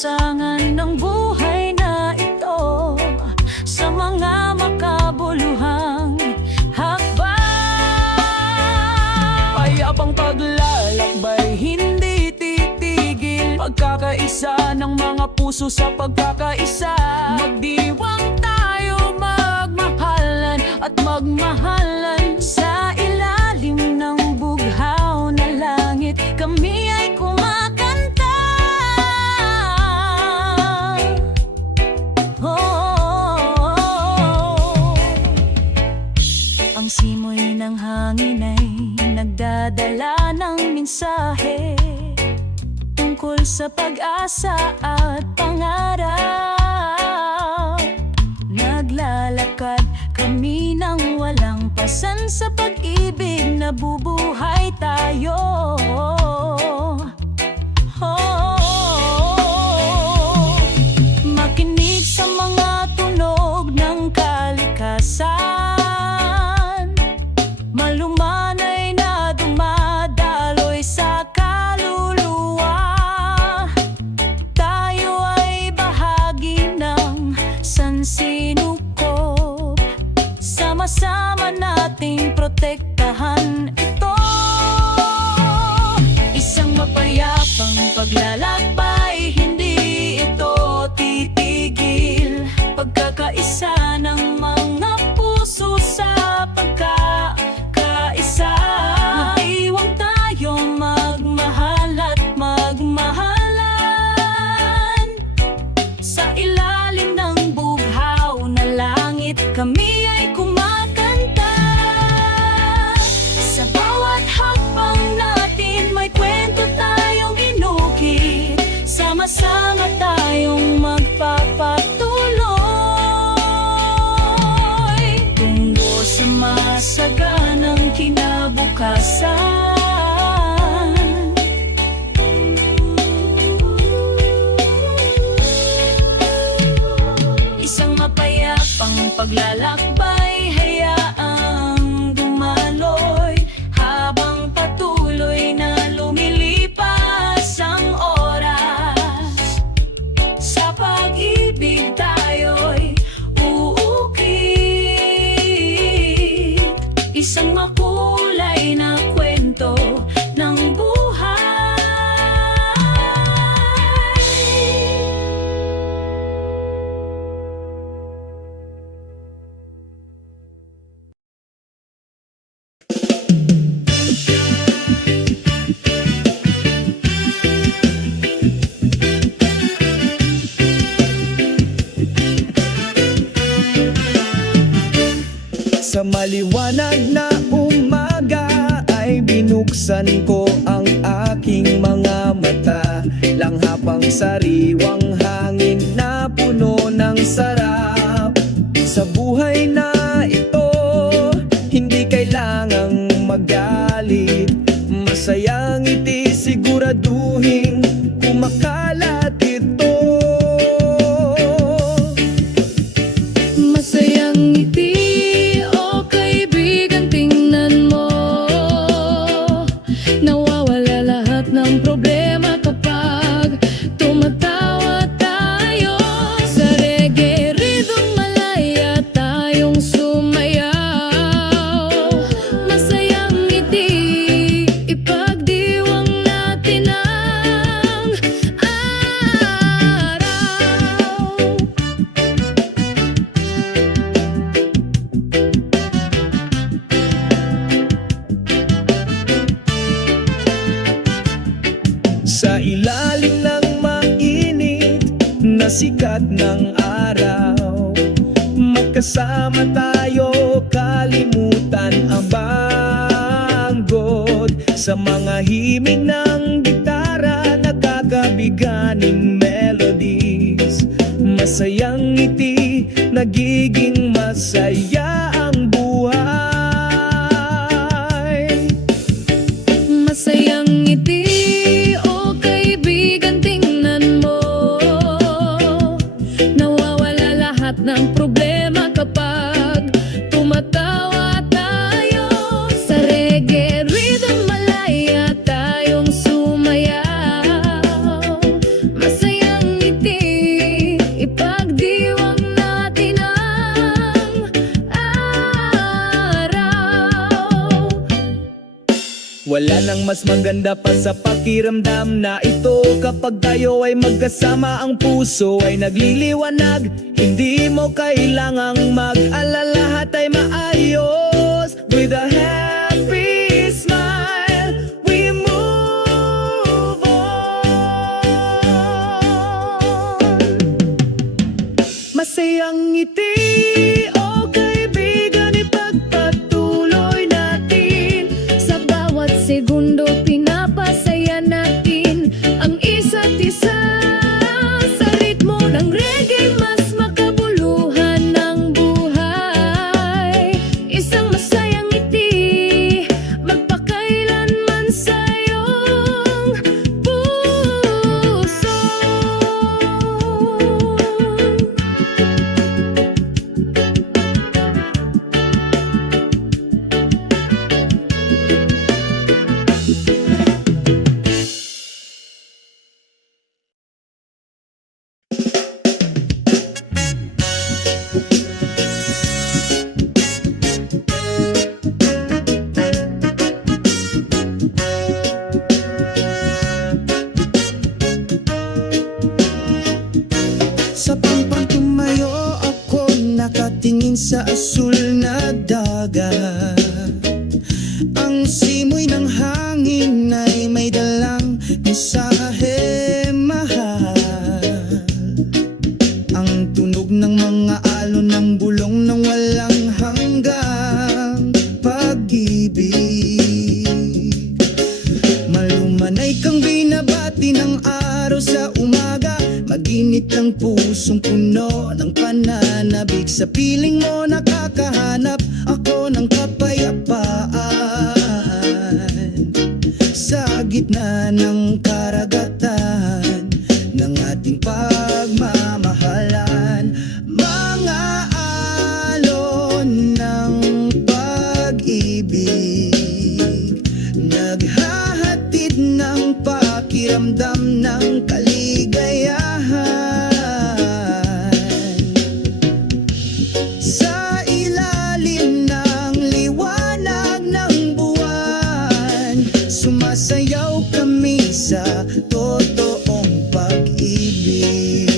kalansangan ng buhay na ito, sa mga makabuluhang hakbang. Payapang paglalakbay, hindi titigil, pagkakaisa ng mga puso sa pagkakaisa. Magdiwang tayo, magmahalan at magmahalan, sa ilalim ng bughaw na langit kami ay kumakanta. Ang simoy ng hangin ay nagdadala ng mensahe tungkol sa pag-asa at pangarap. Naglalakad kami ng walang pasan, sa pag-ibig na bubuhay tayo. Makinig sa mga tunog ng kalikasan, malumanay na dumadaloy sa kaluluwa. Tayo ay bahagi ng sansinukob, sama-sama nating protektahan ito. Isang mapayapang paglalakbay, hindi ito titigil, pagkakaisa ng mga puso sa pagkakaisa. Mag-iwang tayo, magmahal at magmahalan, sa ilalim ng bughaw na langit kami ay kumakanta. Sa bawat hakbang natin may kwento tayong inukit, sama-sama tayong magpapatuloy tungo sa masaganang kinabukasan. Isang mapayapang paglalakbay, hayaang dumaloy habang patuloy na lumilipas ang oras. Sa pag-ibig tayo'y uukit, isang makulay na kwento ng buhay. Sa maliwanag na umaga ay binuksan ko ang aking mga mata, langhapang sariwang hangin na puno ng sarap. Sa buhay na ito, hindi kailangang magalit, masayang ngiti siguraduhin kumakalat ito. Masayang ngiti, o kaibigan, tingnan mo. Nawawala lahat ng problema kapag tumatawa tayo. Sa reggae rhythm malaya tayong sumayaw. Masayang ngiti, ipagdiwang natin ang araw. Sa ilalim ng mainit na sikat ng araw, magkasama tayo, kalimutan ang banggod. Sa mga himig ng gitara, nakakabiganing melodies. Masayang ngiti, nagiging masaya ang buhay. Masayang ngiti, o kaibigan, tingnan mo. Nawawala lahat ng problema kapag tumatawa tayo. Sa reggae rhythm malaya tayong sumayaw. Masayang ngiti, walang mas maganda pa sa pakiramdam na ito. Kapag tayo ay magkasama, ang puso ay nagliliwanag. Hindi mo kailangang mag-alala, lahat ay maayos. With a happy smile, we move on. Masayang ngiti, o kaibigan, ipagpatuloy natin. Sa bawat segundo pinapasaya natin ang isa't isa. Sa ritmo ng reggae mas makabuluhan ng buhay. Isang masayang ngiti, magpakailanman sa iyong puso. Sa pampang tumayo ako, nakatingin sa asul na dagat. Ang simoy ng hangin ay may dalang mensahe, mahal. Ang tunog ng mga alon ng bulong ng walang hanggang pag-ibig. Malumanay kang binabati ng araw sa umaga. Maginit ang pusong puno ng pananabik. Sa piling mo nakakahanap ako ng kapayapaan. Sa gitna ng karagatan ng ating pagmamahalan. Mga alon ng pag-ibig, naghahatid ng pakiramdam ng kaligayahan. Sa ilalim ng liwanag ng buwan, sumasayaw kami sa totoong pag-ibig.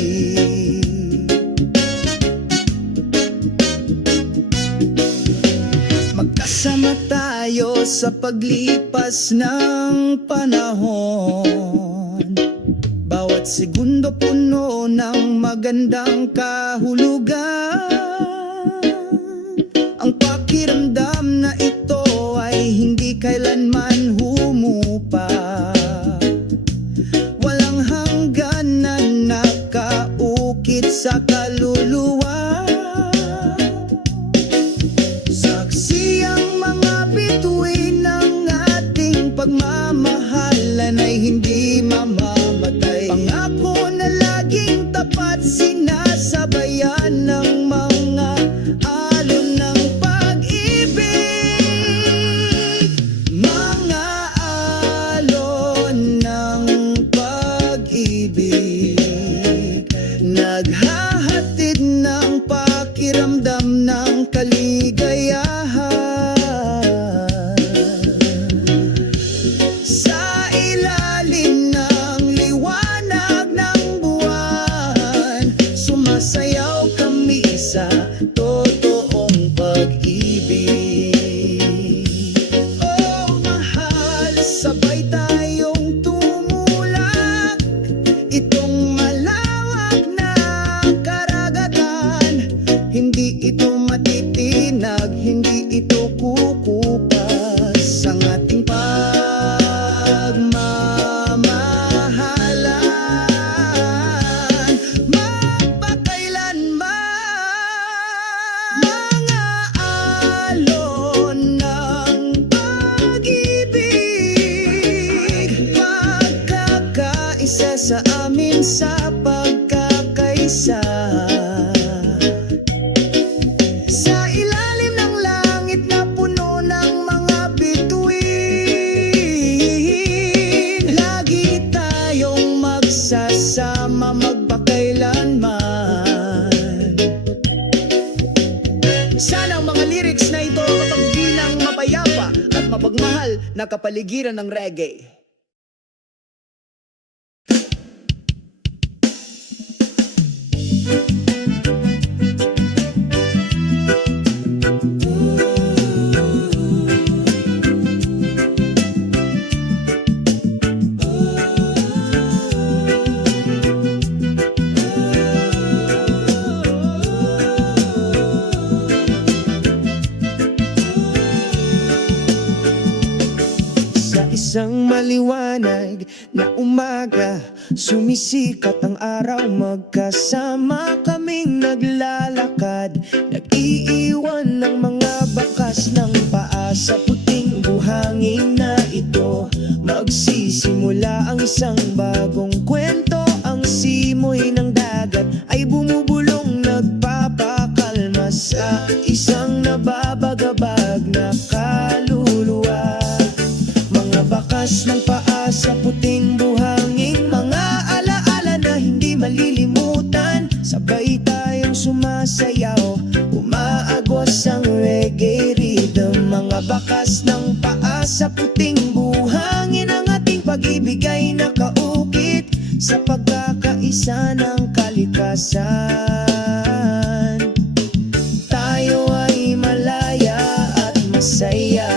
Magkasama tayo sa paglipas ng panahon. Bawat segundo puno ng magandang kahulugan. Ang pakiramdam na ito ay hindi kailanman humupa. Walang hanggan na nakaukit sa kaluluwa. Saksi ang mga bituin ng ating pagmamahalan ay hindi mamamatay. Pangako na laging tapat, sinasabayan ng mga alon ng pag-ibig. Mga alon ng pag-ibig, naghahatid ng pakiramdam ng kaligayahan. Sa ilalim ng liwanag ng buwan, sumasayaw kami sa totoong pag-ibig. Oh mahal, sabay tayong tumulak itong malawak na karagatan. Hindi ito matitinag, hindi ito kukupas. Ang ating pagmamahalan magpakailanman. Mga alon ng pag-ibig, pagkakaisa sa amin sa pagkakaisa. Sa ilalim ng langit na puno ng mga bituin, lagi tayong magsasama magpakailanman. Sana ang mga lyrics na ito mapagbilang mapayapa at mapagmahal na kapaligiran ng reggae. Sa isang maliwanag na umaga, sumisikat ang araw. Magkasama kaming naglalakad, nag-iiwan ng mga bakas ng paa sa puting buhangin na ito. Magsisimula ang isang bagong kwento. Ang simoy ng dagat ay bumubulong, nagpapakalma sa isang nababagabag na kaluluwa. Bakas ng paa sa puting buhangin, mga alaala na hindi malilimutan. Sabay tayong sumasayaw, umaagos ang reggae rhythm. Mga bakas ng paa sa puting buhangin, ang ating pag-ibig ay nakaukit sa pagkakaisa ng kalikasan. Tayo ay malaya at masaya.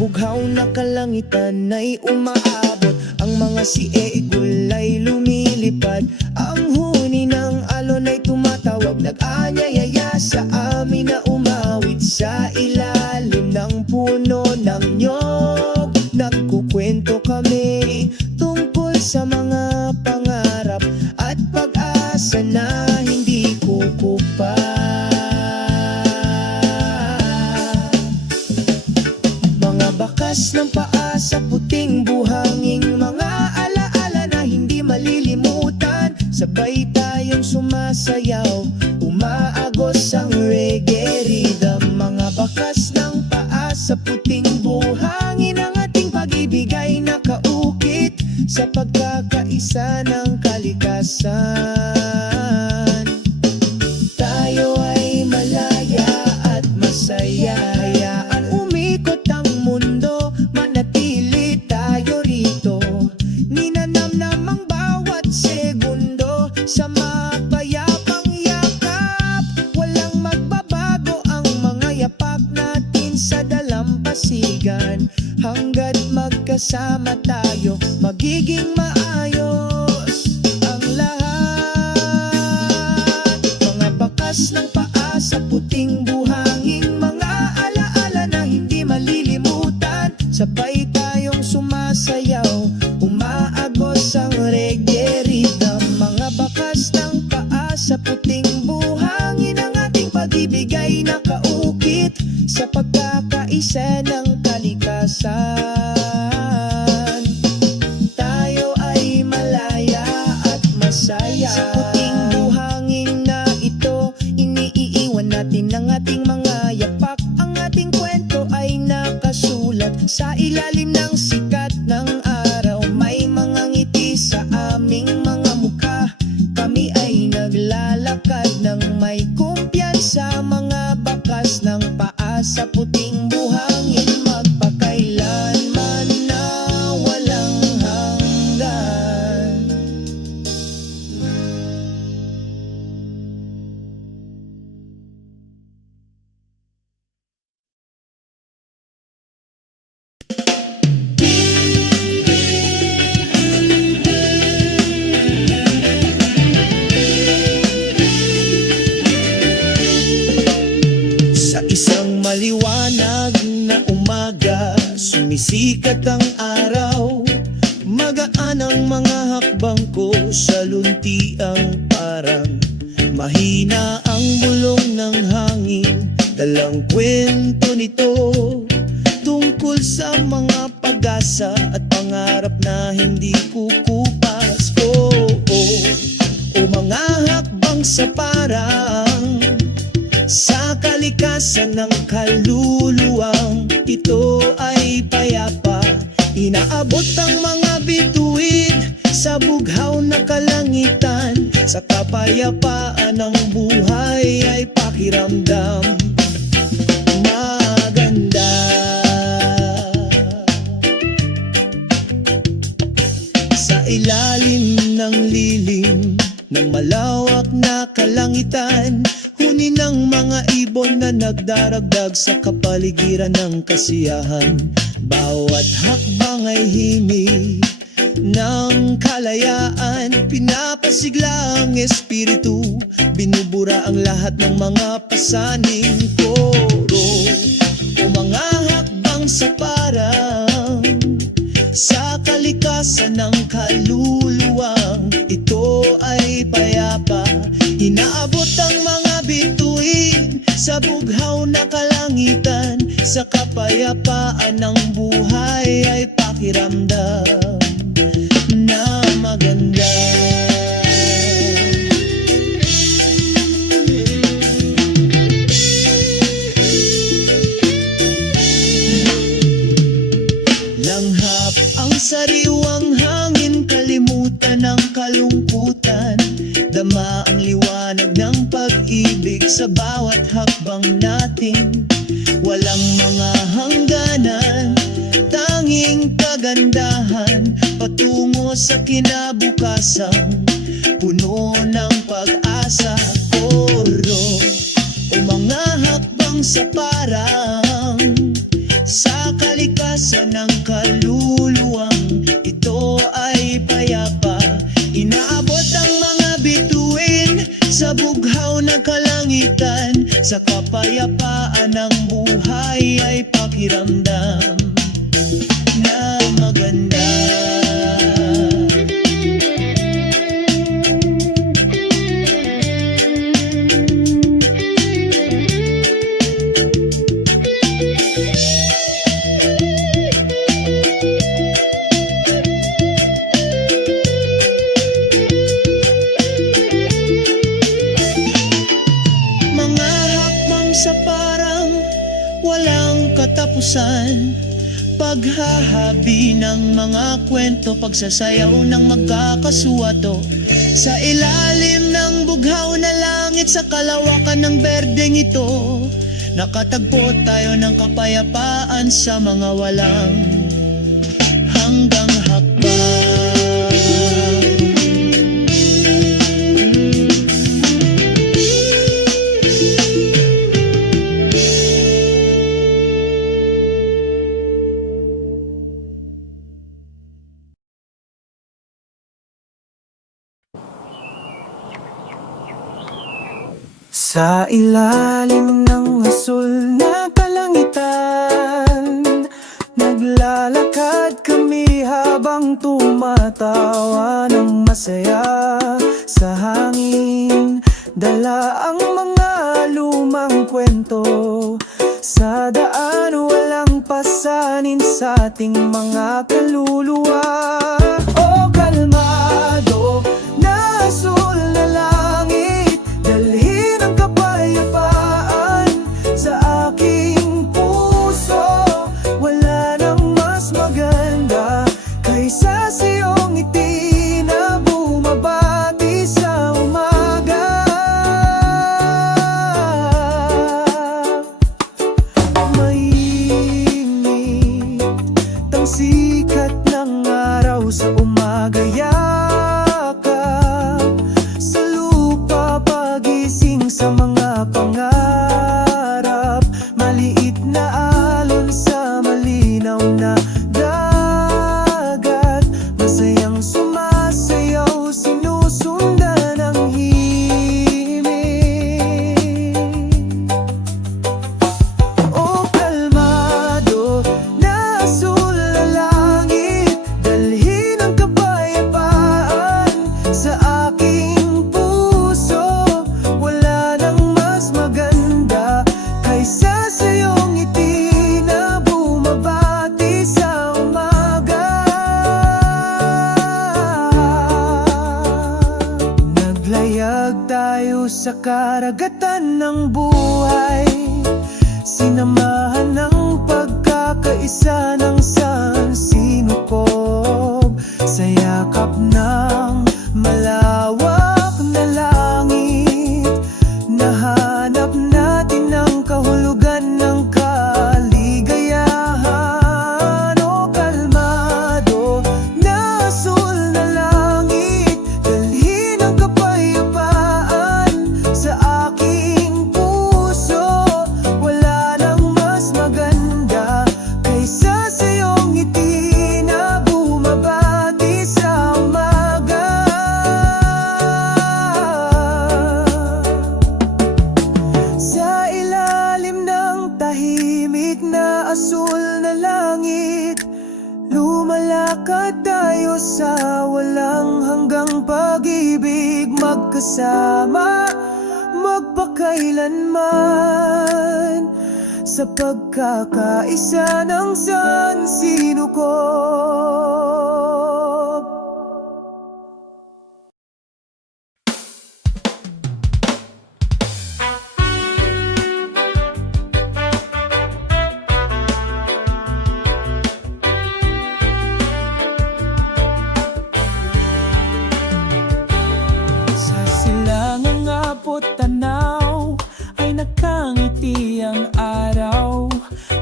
Bughaw na kalangitan ay umaabot, ang mga siegul ay lumilipad. Ang huni ng alon ay tumatawag, nag-anyayaya sa amin na umawit sa ilalim ng puno ng nyog. Nagkukwento kami tungkol sa mga pangarap at pag-asa na hindi kukupa. Bakas ng paa sa puting buhangin, mga alaala na hindi malilimutan. Sabay tayong sumasayaw, umaagos ang reggae rhythm. Mga bakas ng paa sa puting buhangin, ang ating pag-ibig ay nakaukit sa pagkakaisa ng kalikasan. Tayo ay malaya at masaya. Hayaan umikot ang mundo, manatili tayo rito. Ninanamnam ang bawat segundo sa mapayapang yakap. Walang magbabago ang mga yapak natin sa dalampasigan. Hanggat magkasama tayo, magiging maayos ang lahat. Mga bakas ng paa sa puting buhangin, mga alaala na hindi malilimutan. Sabay tayong sumasayaw, umaagos ang reggae rhythm. Mga bakas ng paa sa puting buhangin, ang ating pag-ibig ay nakaukit sa pagkakaisa ng kalikasan. Tayo ay malaya at masaya. Sa puting buhangin na ito, iniiwan natin ang ating mga yapak. Ang ating kwento ay nakasulat sa ilalim ng sikat ng araw. May mga ngiti sa aming mga mukha. Kami ay naglalakad ng may kumpiyansa. Mga bakas ng paa sa puting buhangin, magpakailanman na walang hanggan. Sa isang maliwanag na umaga, sumisikat ang araw. Magaan ang mga hakbang ko sa luntiang parang mahina ang bulong ng hangin. Dalang kwento nito tungkol sa mga pag-asa at pangarap na hindi kukupas. O mga hakbang sa parang sa kalikasan ng kaluluwang ito ay payapa. Inaabot ang mga bituin sa bughaw na kalangitan. Sa kapayapaan ng buhay ay pakiramdam maganda. ang lilim ng malawak na kalangitan. Huni ng mga ibon na nagdaragdag sa kapaligiran ng kasiyahan. Bawat hakbang ay himig ng kalayaan. Pinapasigla ang espiritu, binubura ang lahat ng mga pasaning koro. O mga hakbang sa parang sa kalikasan ng kaluluwang ito ay payapa. Inaabot ang mga bituin sa bughaw na kalangitan. Sa kapayapaan ng buhay ay pakiramdam na maganda. Langhap ang sariwang hangin, kalimutan ang kalungkutan. Dama ang liwanag ng pag-ibig sa bawat hakbang natin. Walang mga hangganan, tanging kagandahan, patungo sa kinabukasan, puno ng pag-asa. Koro o mga hakbang sa parang sa kalikasan ng kaluluwang ito ay payapa. Inaabot ang mga bituin sa bughaw na kalangitan. Sa kapayapaan ng buhay ay pakiramdam na maganda. Sa parang walang katapusan, paghahabi ng mga kwento, pagsasayaw ng magkakasuwato. Sa ilalim ng bughaw na langit, sa kalawakan ng berdeng ito, nakatagpo tayo ng kapayapaan sa mga walang hanggang hakbang. Sa ilalim ng asul na kalangitan, naglalakad kami habang tumatawa ng masaya. Sa hangin, dala ang mga lumang kwento. Sa daan, walang pasanin sa ating mga kaluluwa. O kalmado na asul na langit, dalhin ang kapayapaan sa aking puso. Wala nang mas maganda kaysa sa iyong ngiti na bumabati sa umaga. Mainit ang sikat ng araw sa umaga. Yakap sa lupa, pagising sa mga pangarap. Maliit na alon sa malinaw na dagat, masayang sumasayaw, sinusundan ang himig. O kalmado na asul na langit, dalhin ang kapayapaan sa aking puso. Wala nang mas maganda kaysa sa iyong ngiti na bumabati sa umaga. Naglayag tayo sa karagatan ng buhay, sinamahan ng pagkakaisa ng sansinukob. Sa yakap ng malawak na langit, nahanap natin ang kahulugan ng kaligayahan. O kalmado na asul na langit, pag-ibig magkasama magpakailanman sa pagkakaisa ng sansinukob. Sa silangang abot tanaw ay nakangiti ang araw.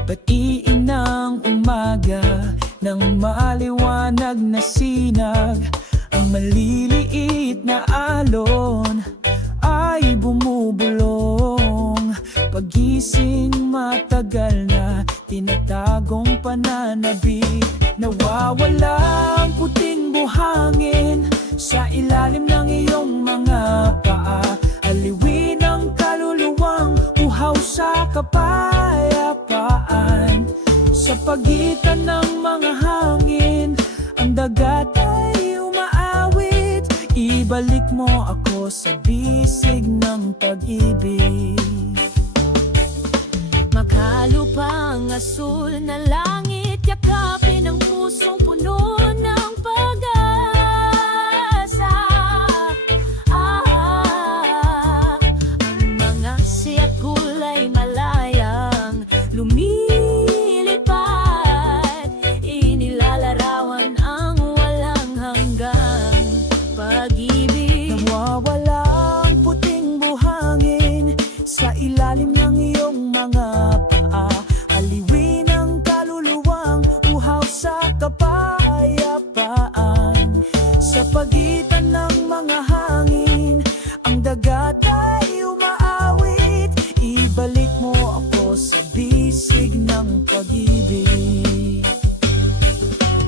Batiin ng umaga ng maliwanag na sinag. Ang maliliit na alon ay bumubulong. Pagising matagal na tinatagong pananabik. Nawawala ang puting buhangin sa ilalim ng iyong mga paa. Aliwin ang kaluluwang uhaw sa kapayapaan. Sa pagitan ng mga hangin, ang dagat ay umaawit. Ibalik mo ako sa bisig ng pag-ibig. Makalupang asul na langit, yakapin ang pusong puno ng pag-asa. Ang mga siyak kulay malayang lumilipad, inilalarawan ang walang hanggang pag-ibig. Nawawala ang puting buhangin sa ilalim ng iyong mga paa. Aliwin ang kaluluwang uhaw sa kapayapaan. Sa pagitan ng mga hangin, ang dagat ay umaawit. Ibalik mo ako sa bisig ng pag-ibig.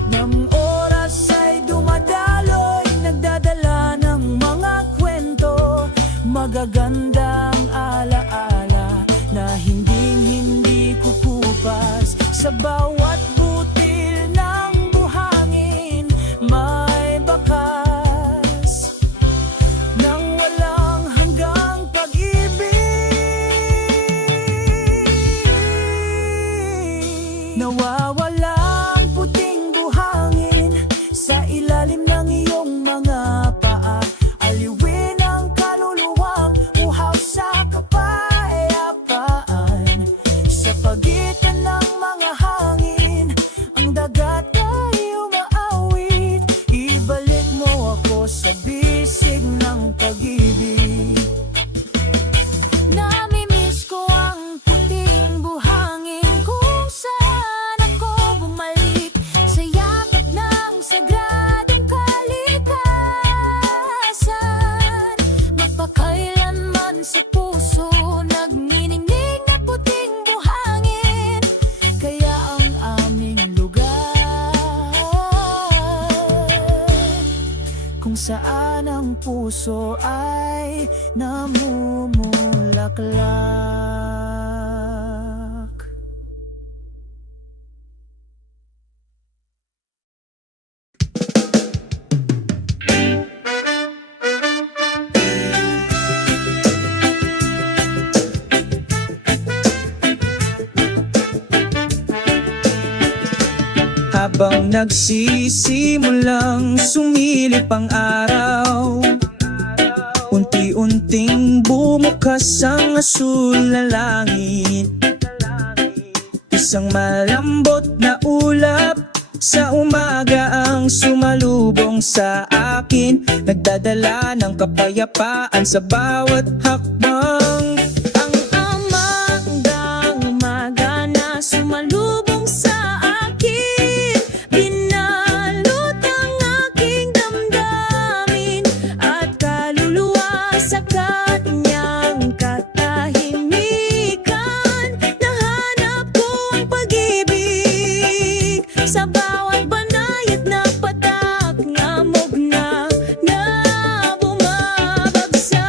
Nang oras ay dumadaloy, nagdadala ng mga kwento, magagandang alaala na hindi kukupas. Sa bawat butil ng buhangin may bakas ng walang hanggang pag-ibig. Nawawala ang puting buhangin sa ilalim ng iyong mga paa. Aliwin ang kaluluwang uhaw sa kapayapaan. Sa pagitan ng mga hangin, ang dagat ay umaawit. Ibalik mo ako sa bisig ng pag-ibig. Namimiss ko ang puting buhangin kung saan ako bumalik sa yakap ng sagradong kalikasan. Magpakailanman sa puso nagniningning na puting buhangin, kaya ang aming lugar kung saan ang puso ay namumulaklak. Habang nagsisimulang sumilip ang araw, unti-unting bumukas ang asul na langit. Isang malambot na ulap sa umaga ang sumalubong sa akin, nagdadala ng kapayapaan sa bawat hakbang. Ang amagdang umaga na sumalubong sa akin, binalot ang aking damdamin at kaluluwa sa kanyang katahimikan. Nahanap ko ang pag-ibig sa bawat banayad na patak, ngamog na bumabagsak.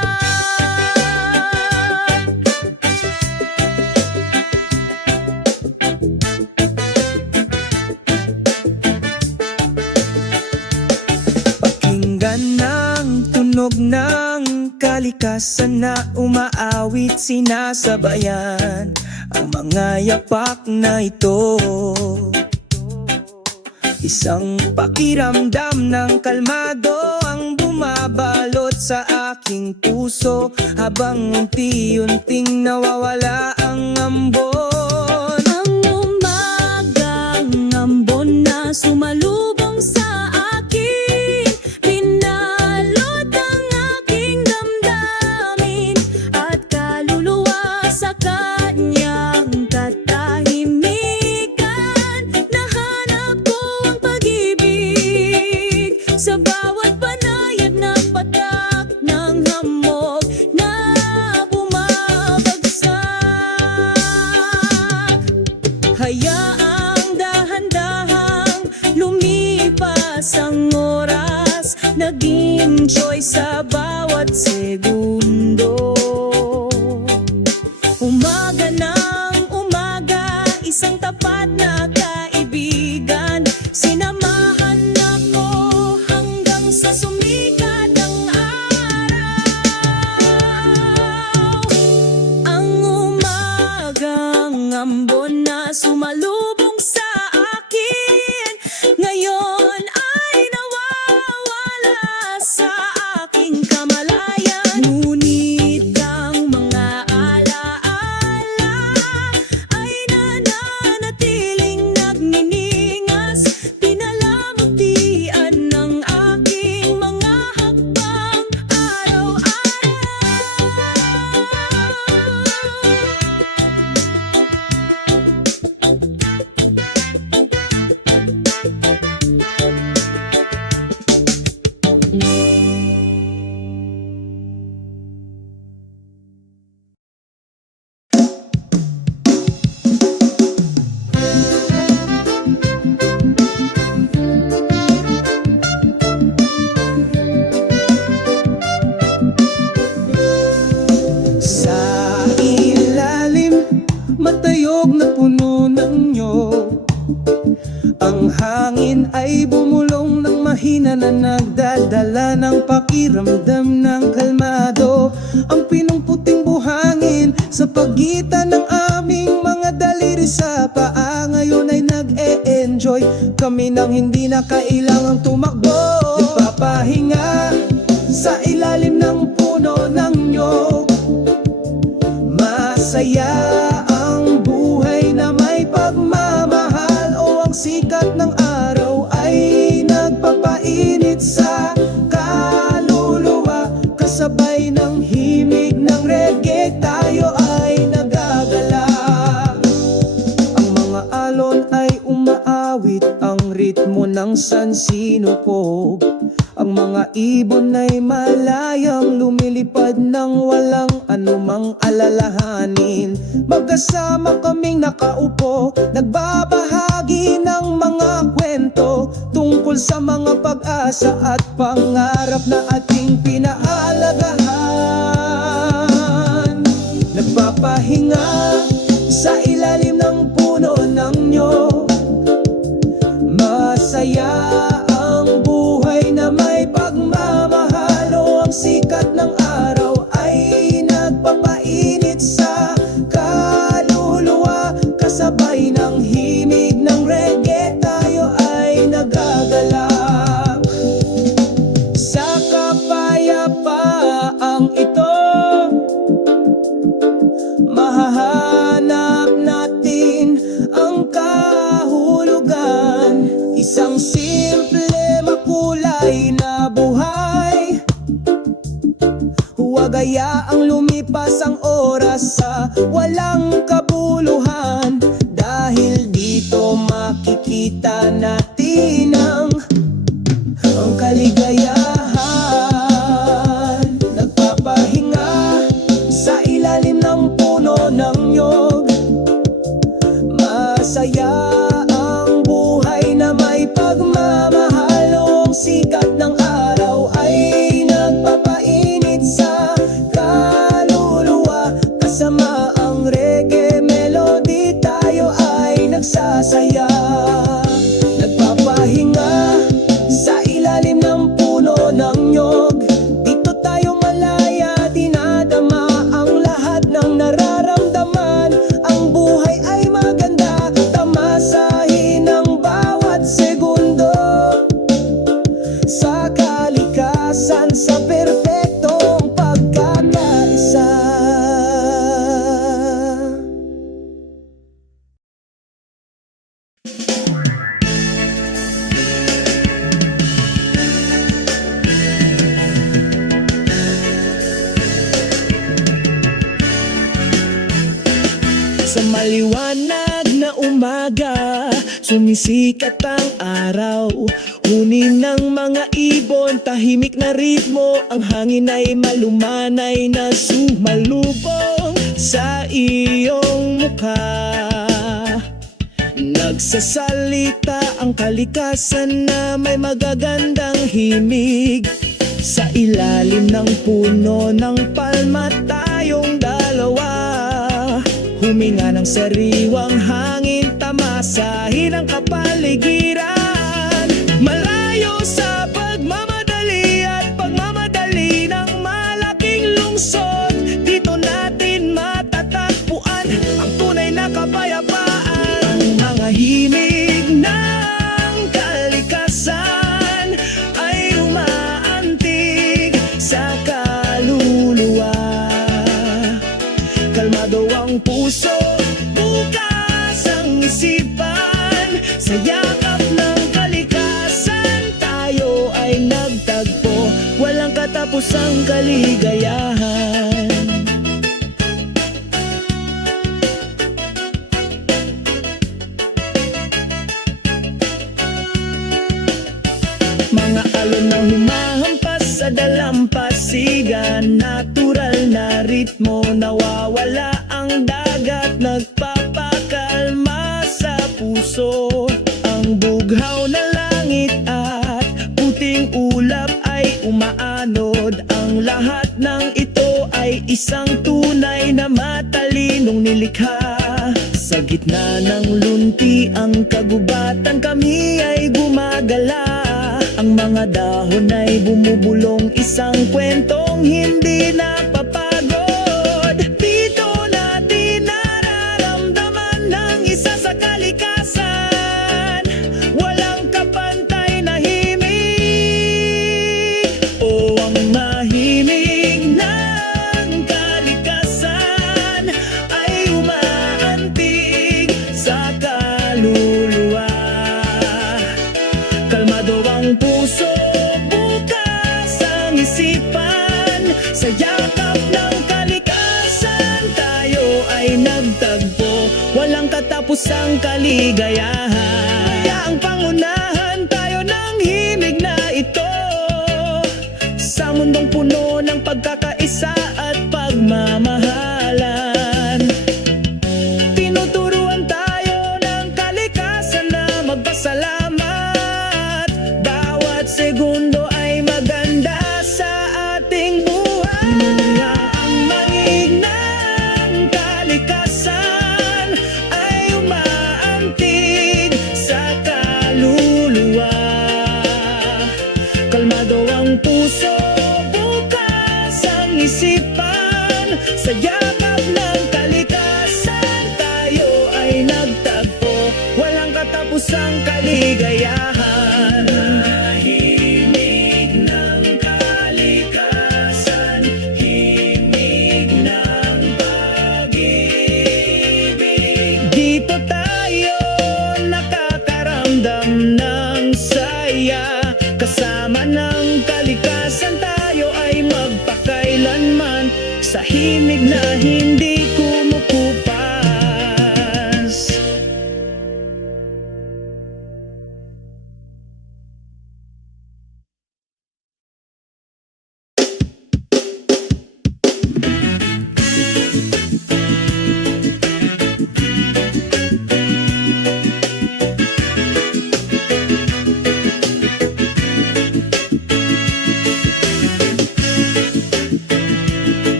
Tunog ng kalikasan na umaawit, sinasabayan ang mga yapak na ito. Isang pakiramdam ng kalmado ang bumabalot sa aking puso, habang unti-unting nawawala ang ambon. Ang umagang ambon na sumalubong sa akin, pinalot ang aking damdamin at kaluluwa sa kanyang katahimikan. Nahanap ko ang pag-ibig sa bawat banayad na patak ng hamog na bumabagsak. Hayaang dahan-dahang lumipas ang oras, naging choice sa bawat segundo. Umaga ng umaga, isang tapat na kaibigan, sinamahan ako hanggang sa sumikat ang araw. Ang umagang ambon na sumalubong sa akin, ngayon ay nawawala sa aking kamalayan. Ngunit ang mga alaala ay nananatiling nagniningas, pinalamutian ng aking mga hakbang araw-araw. Sa ilalim, matayog na puno ng nyog, ang hangin ay bumulong ng mahina na nagdadala ng pakiramdam ng kalmado. Ang pinungputing buhangin sa pagitan ng aming mga daliri sa paa, ngayon ay nag-e-enjoy kami nang hindi na kailangang tumakbo. Nagpapahinga sa ilalim ng puno ng nyog, masaya ang buhay na may pagmamahal. O ang sikat ng araw ay nagpapainit sa kaluluwa, kasabay ng himig ng reggae tayo ay nagagala. Ang mga alon ay umaawit, ang ritmo ng sansinupog, ang mga ibon ay malayang lumilipad nang walang anumang alalahanin. Magkasama kaming nakaupo, nagbabahagi ng mga kwento tungkol sa mga pag-asa at pangarap na ating pinaalagahan. Nagpapahinga sa ilalim ng puno ng nyog, masaya ang buhay na may pagmamahal. O ang sikat ng araw ay nagpapainit sa kaluluwa, kasabay ng himig ng reggae tayo ay nagagalak. Sa kapayapaang ito, mahahanap natin ang kahulugan. Isang simple makulay na buhay, huwag hayaang lumipas ang oras sa walang kabuluhan, dahil dito makikita natin ang kaligayahan. Nagpapahinga sa ilalim ng puno ng nyog, masaya ang buhay na may pagmamahal. O ang sikat ng araw ay nagpapainit sa kaluluwa, kasama ang reggae melody tayo ay nagsasaya. Nagpapahinga sa ilalim ng puno ng nyog, dito Sa maliwanag na umaga, sumisikat ang araw. Huni ng mga ibon, tahimik na ritmo. Ang hangin ay malumanay na sumalubong sa iyong mukha. Nagsasalita ang kalikasan na may magagandang himig. Sa ilalim ng puno ng palma tayong dalawa, huminga ng sariwang hangin, tamasahin ang kapaligiran. Malayo sa pagmamadali at pagmamadali ng malaking lungsod, dito natin matatagpuan ang tunay na kapayapaan. Ang mga himig ng kalikasan ay umaantig sa kaluluwa. Kalmado ang puso, bukas ang isipan. Sa yakap ng kalikasan tayo ay nagtagpo, walang katapusang kaligayahan. Mga alon na humahampas sa dalampasigan, natural na ritmo, nawawala ang dagat, nagpapakalma sa puso. Ang bughaw na langit at puting ulap ay umaanod. Ang lahat ng ito ay isang tunay na matalinong nilikha. Sa gitna ng lunti ang kagubatan, kami ay gumagala. Ang mga dahon ay bumubulong, isang kwentong hindi napapagod. Dito natin nararamdaman ng isa sa kalikasan, walang kapantay na himig. O ang mahimig ng kalikasan ay umaantig sa kaluluwa. Kalmado ang puso, bukas ang isipan. Sa yakap ng kalikasan tayo ay nagtagpo, walang katapusang kaligayahan. Kaya ang pangunahan tayo ng himig na ito, sa mundong puno ng pagkakaisa at pagmamahalan. Tinuturuan tayo ng kalikasan na magpasalamat. Bawat segundo ay maganda sa ating buhay. Ang mangig ng kalikasan ay umaantig sa kaluluwa. Kalmado ang puso, bukas ang isipan. Sa yakap ng kalikasan tayo ay nagtagpo, walang katapusang kaligayahan. Himig ng kalikasan, himig ng pag-ibig. Dito tayo nakakaramdam ng saya. Kasama ng kalikasan tayo ay magpakailanman, sa himig na hindi kumukupas.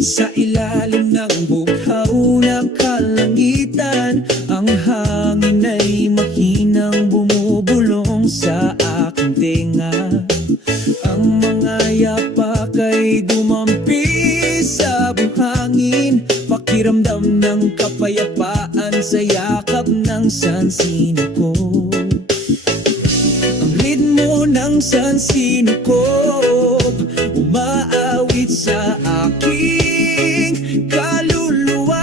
Sa ilalim ng bughaw na kalangitan, ang hangin ay mahinang bumubulong sa aking tenga. Ang mga yapak ay dumampi sa buhangin, pakiramdam ng kapayapaan sa yakap ng sansinukob. Ang ritmo ng sansinukob umaawit sa aking kaluluwa.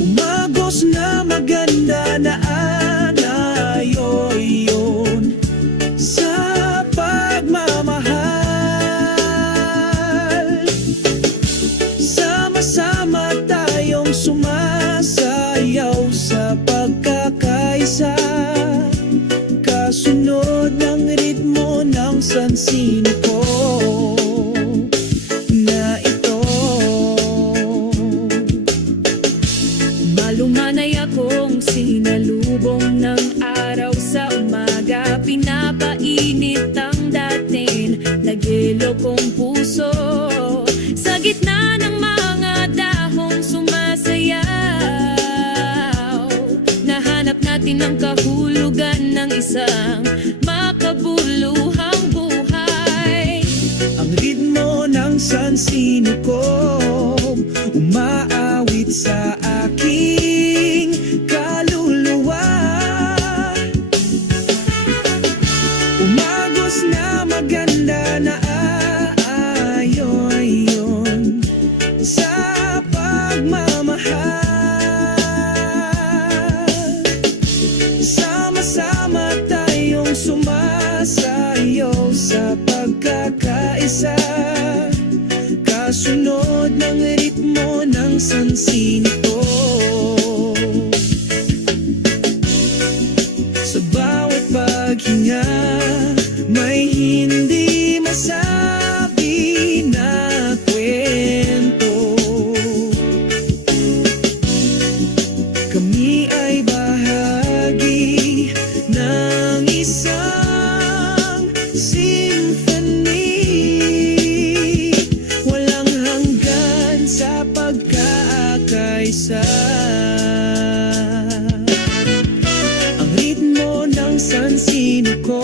Umagos na maganda na sansino ko na ito. Malumanay akong sinalubong ng araw sa umaga. Pinapainit ang dating nagyelo kong puso. Sa gitna ng mga dahong sumasayaw, nahanap natin ang kahulugan ng isang makabuluhang buhay. Ang ritmo ng sansino ko umaawit sa aking kaluluwa. Umagos na maganda na ayon sa pagmamahal. Sama-sama tayong sumasayaw sa pagkakaisa, kasunod ng ritmo ng sansino ko. Sa bawat paghinga, may hindi masabi na kwento. Kami ay bahagi ng isang symphony, walang hanggan sa pagkakaisa. Ang ritmo ng sansino ko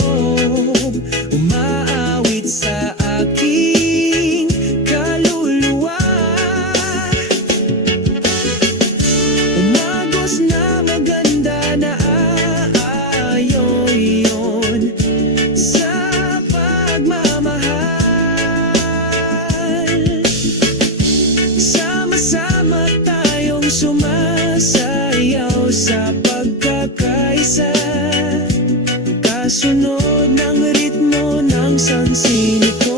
umaawit sa aking kaluluwa. Umagos na maganda na ayon sa pagmamahal. Sama-sama tayong sumasayaw sa pagkakaisa, kasunod ng ritmo ng sansino ko.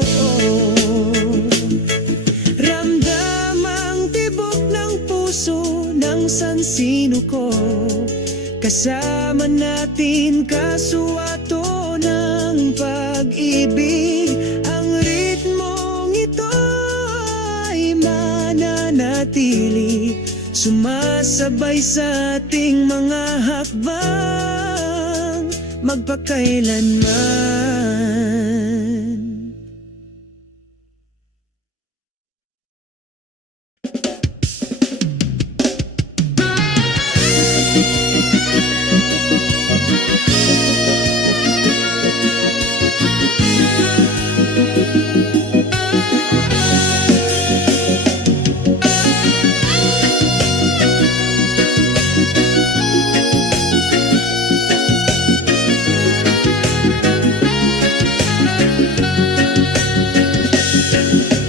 Ramdam ang tibok ng puso ng sansino ko. Kasama natin kasuwato ng pag-ibig. Ang ritmong ito ay mananatili, sumasabay sa ating mga hakbang magpakailanman.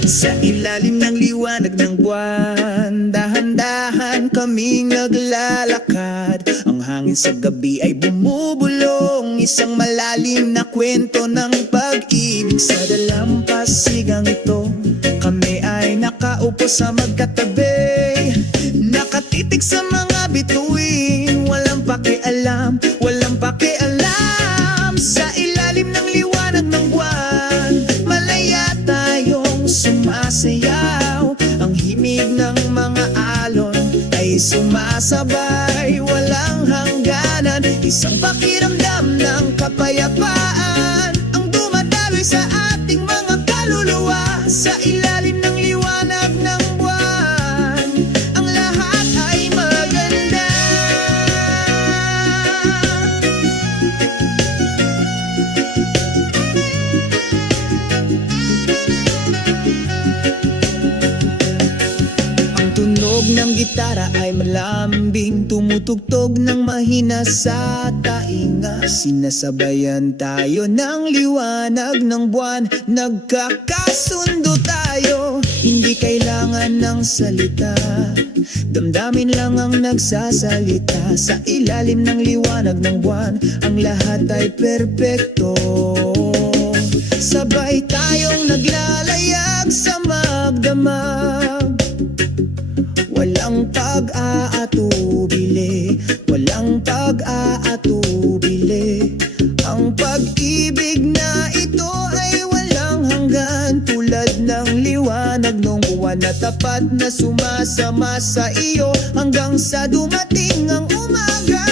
Sa ilalim ng liwanag ng buwan, dahan-dahan kaming naglalakad. Ang hangin sa gabi ay bumubulong, isang malalim na kwento ng pag-ibig. Sa dalampasigang ito, kami ay nakaupo sa magkatabi, nakatitig sa mga bituin, walang pakialam, walang pakialam. Sa ilalim ng liwanag ng buwan, malaya tayong sumasayaw. Ang himig ng mga alon ay sumasabay, walang hangganan. Isang pakiramdam ng kapayapaan ang dumadaloy sa ating mga kaluluwa. Sa ilalim ng liwanag ng buwan, ang lahat ay maganda. Tunog ng gitara ay malambing, tumutugtog ng mahina sa tainga. Sinasabayan tayo ng liwanag ng buwan, nagkakasundo tayo, hindi kailangan ng salita. Damdamin lang ang nagsasalita. Sa ilalim ng liwanag ng buwan, ang lahat ay perpekto. Sabay tayong naglalayag sa magdamag, walang pag-aatubili, walang pag-aatubili. Ang pag-ibig na ito ay walang na tapat na sumasama sa iyo hanggang sa dumating ang umaga.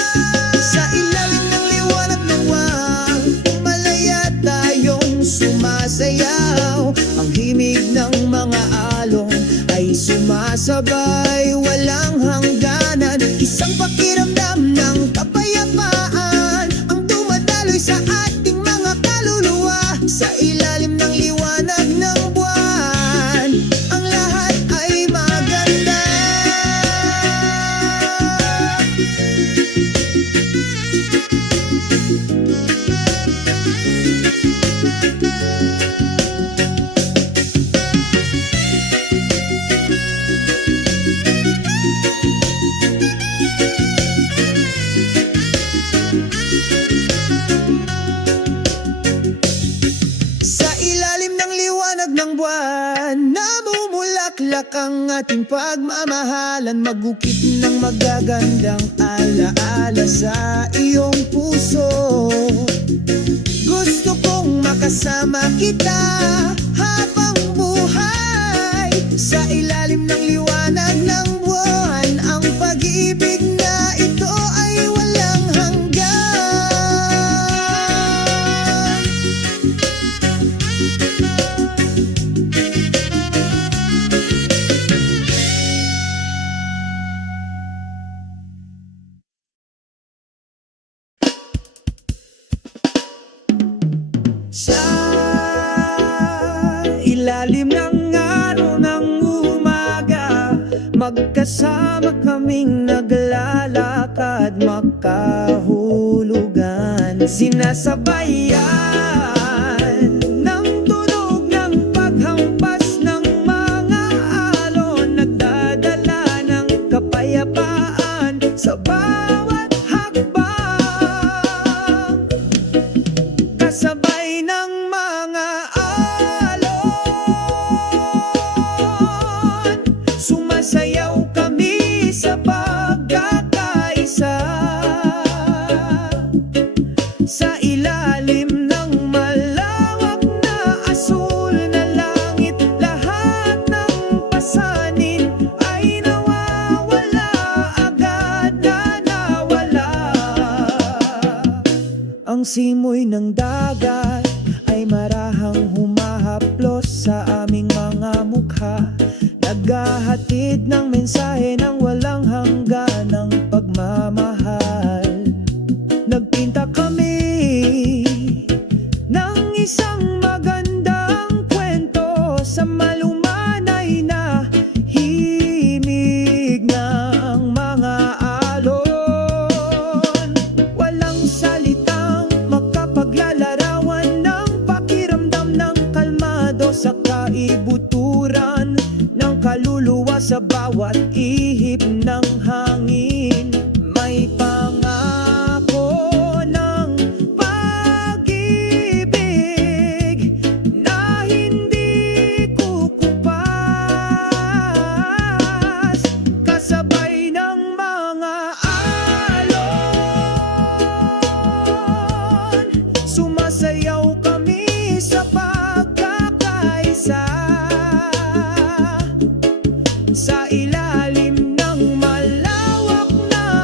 Sa ilalim ng liwanag ng wang malaya tayong sumasayaw. Ang himig ng mga alon ay sumasabay, walang hangganan. Isang pakiramdam ng kapayapaan ang dumadaloy sa ating mga kaluluwa. Sa ilalim ng liwanag ng buwan, ang lahat ay maganda. Sa ilalim ng liwanag ng buwan, namumulaklak ang ating pagmamahalan. Magukit ng magagandang alaala sa iyong puso. Gusto kong makasama kita habang buhay. Sa ilalim ng liwanag ng buwan, ang pag-ibig na ito ay walang hanggan. Sa ilalim ng araw ng umaga, magkasama kaming naglalakad makahulugan. Sinasabayan ng tunog ng paghampas ng mga alon, nagdadala ng kapayapaan sa bawat hakbang. Kasabay ng mga alon, sumasayaw kami sa pagkakaisa. Sa ilalim ng malawak na asul na langit, lahat ng pasanin ay nawawala, agad na nawala. Ang simoy ng dagat ay marahang humahaplos sa aming mga mukha, naghahatid ng mensahe ng walang hangganang pagmamahal. Nagpinta kami ng isang magandang kwento sa malumanay na himig ng mga alon. Walang salitang makapaglalarawan ng pakiramdam ng kalmado sa kaibuturan ng kaluluwa. Sa bawat ihip ng hangin may pangako ng pag-ibig na hindi kukupas. Kasabay ng mga alon, sumasayaw kami sa pagkakaisa. Sa ilalim ng malawak na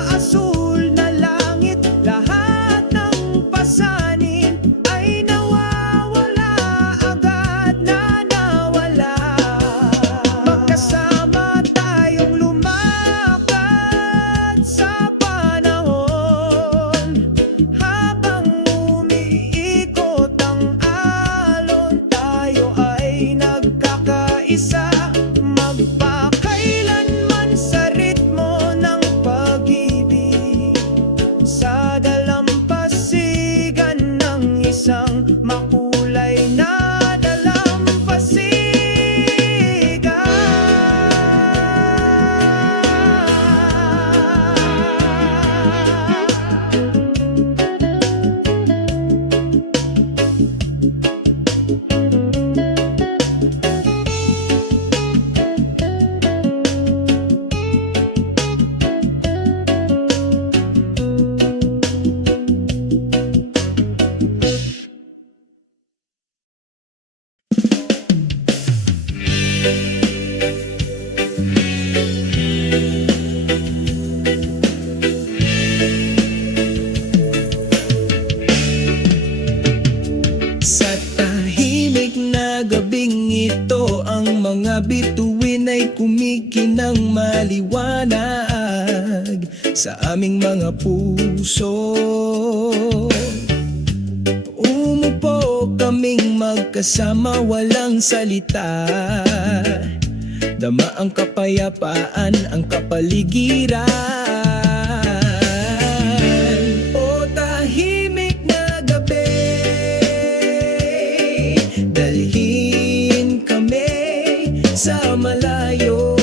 ng maliwanag sa aming mga puso. Umupo kaming magkasama, walang salita. Dama ang kapayapaan, ang kapaligiran. O tahimik na gabi, dalhin kami sa malayo,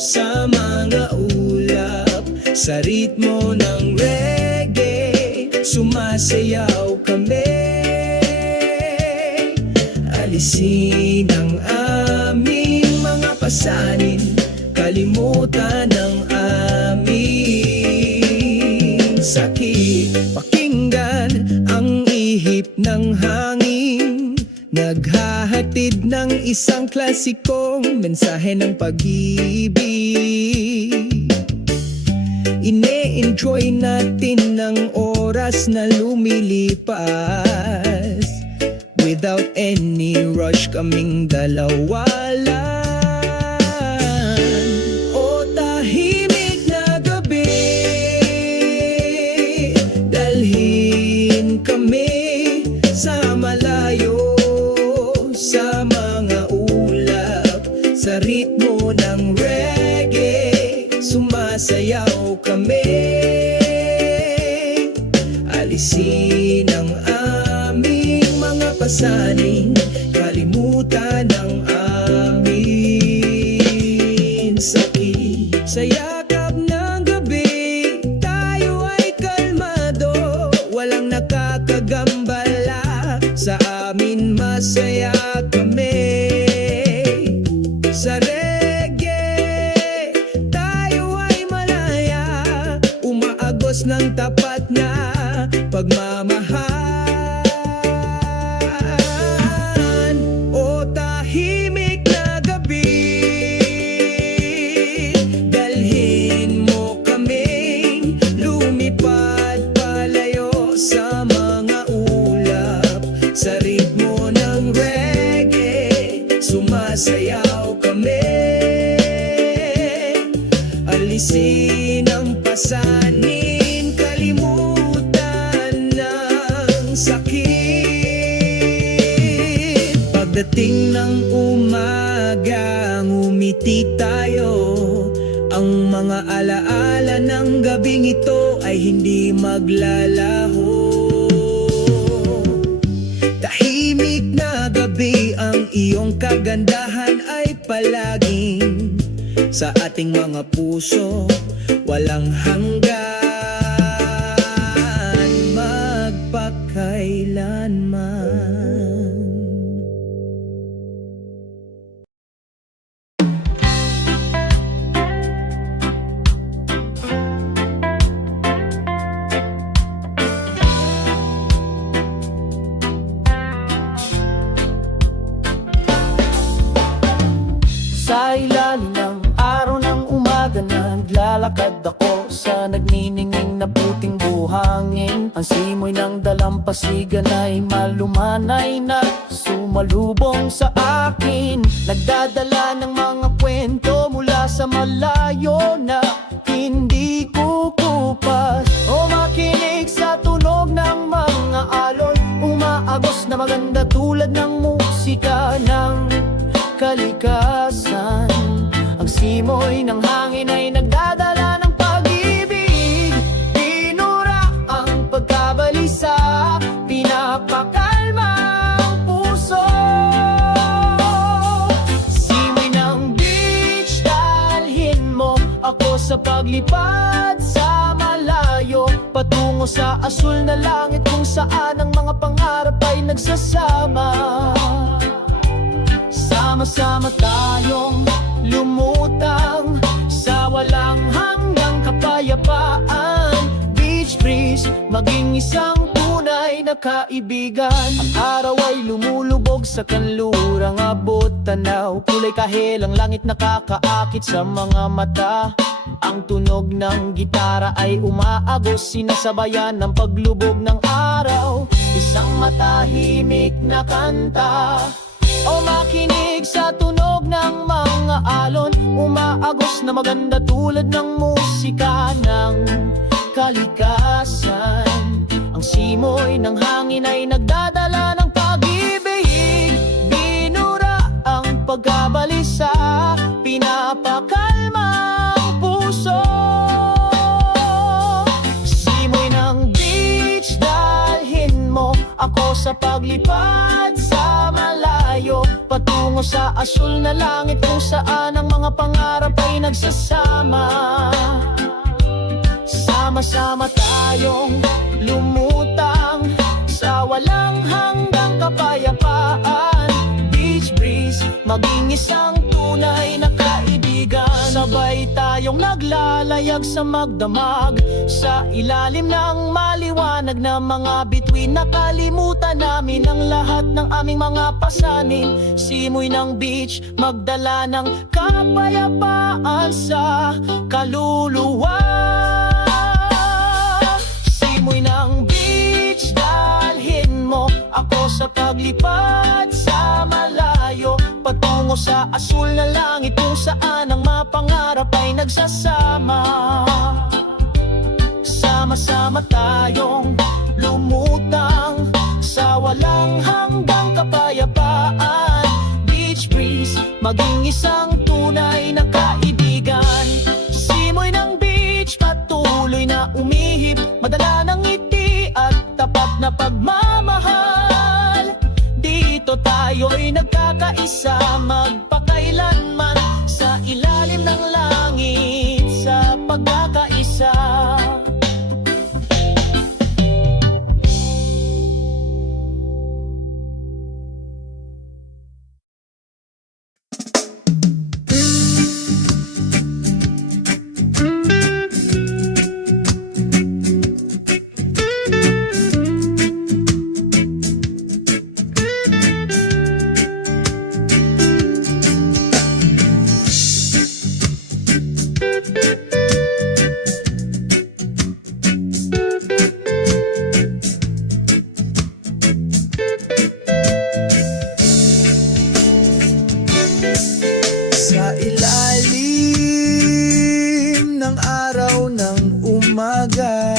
sa mga ulap, sa ritmo ng reggae, sumasayaw kami. Alisin ang aming mga pasanin, kalimutan ang aming sakit. Pakinggan ang ihip ng hangin, naghahatid ng isang klasikong mensahe ng pag-ibig. Ine-enjoy natin ng oras na lumilipas, without any rush kaming dalawa lang. O tahimik na gabi, dalhin kami sa malayo, sa mga ulap, sa ritmo ng reggae, sumasayaw kami. Alisin ang aming mga pasanin, kalimutan ang aming sakit. Sa yakap ng gabi, tayo ay kalmado, walang nakakagambala. Sa amin masaya kami. Sa reggae, tayo ay malaya, umaagos ng tapat na pagmamahal. O tahimik na gabi, dalhin mo kaming lumipad palayo sa mga ulap, sa ritmo ng reggae, sumasayaw kami. Alisin ang pasanin, kalimutan ng sakit. Pagdating ng umaga, ngumiti tayo. Ang mga alaala ng gabing ito ay hindi maglalaho. Tahimik na gabi, ang iyong kagandahan ay palaging sa ating mga puso, walang hanggan, magpakailanman. Sa ilalim ng araw ng umaga, naglalakad ako sa nagniningning na puting buhangin. Ang simoy ng dalampasigan ay malumanay na sumalubong sa akin, nagdadala ng mga kwento mula sa malayo na hindi kukupas. O makinig sa tunog ng mga alon, umaagos na maganda tulad ng musika ng kalikasan. Ang simoy ng hangin ay nagdadala ng pag-ibig, pinura ang pagkabalisa, pinapakalma ang puso. Simoy ng beach, dalhin mo ako sa paglipad sa malayo, patungo sa asul na langit kung saan ang mga pangarap ay nagsasama. Sama-sama tayong lumutang sa walang hanggang kapayapaan. Beach breeze, maging isang tunay na kaibigan. Ang araw ay lumulubog sa kanlurang abot tanaw, kulay kahel ang langit nakakaakit sa mga mata. Ang tunog ng gitara ay umaagos, sinasabayan ng paglubog ng araw. Isang matahimik na kanta. O makinig Nakikinig sa tunog ng mga alon, umaagos na maganda tulad ng musika ng kalikasan. Ang simoy ng hangin ay nagdadala ng pag-ibig, binura ang pagkabalisa, pinapakalma ang puso. Simoy ng beach, dalhin mo ako sa paglipad sa malayo, patungo sa asul na langit kung saan ang mga pangarap ay nagsasama. Sama-sama tayong lumutang sa walang hanggang kapayapaan. Beach breeze, maging isang tunay na kaibigan. Sabay tayong naglalayag sa magdamag, sa ilalim ng maliwanag na mga bituin. Nakalimutan namin ang lahat ng aming mga pasanin. Simoy ng beach, magdala ng kapayapaan sa kaluluwa. Simoy ng beach, dalhin mo ako sa paglipad sa malayo, patungo sa asul na langit kung saan ang mapangarap ay nagsasama. Sama-sama tayong lumutang sa walang hanggang kapayapaan. Beach breeze, maging isang tunay na kaibigan. Simoy ng beach, patuloy na umihip, madala ng ngiti at tapat na pagmamahal. Dito tayo'y nagkakaisa, magpakailanman sa ilalim ng langit, sa pagkakaisa. Sa ilalim ng araw ng umaga,